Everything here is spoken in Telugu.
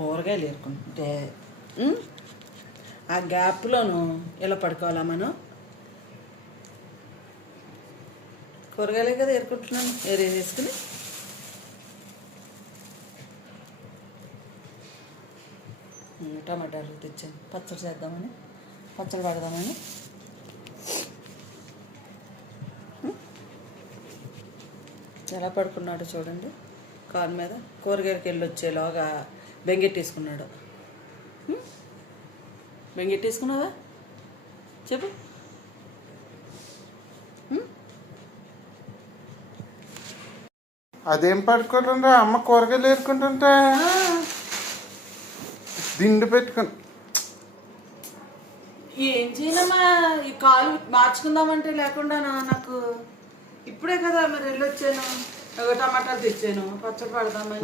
కూరగాయలు ఏరుకుంటే ఆ గ్యాప్లోను ఇలా పడుకోవాలా మనం? కూరగాయలే కదా ఏరుకుంటున్నాను, ఏరేసుకుని టమాటాలు తెచ్చాను పచ్చడి చేద్దామని, పచ్చడి పెడదామని. ఎలా పడుకున్నాడు చూడండి, కారు మీద. కూరగాయలకి వెళ్ళి వచ్చేలోగా బెంగెట్టేసుకున్నాడు. బెంగెట్టేసుకున్నావా చెప్పు? అదేం పడుకోవడం అమ్మ కూరగాయలు ఏరుకుంటుంటే దిండు పెట్టుకుని ఏం చేయనమ్మా, ఈ కాలు మార్చుకుందామంటే లేకుండా నాకు ఇప్పుడే కదా మరి వెళ్ళొచ్చాను. టమాటాలు తెచ్చాను, పచ్చడి పడదామని.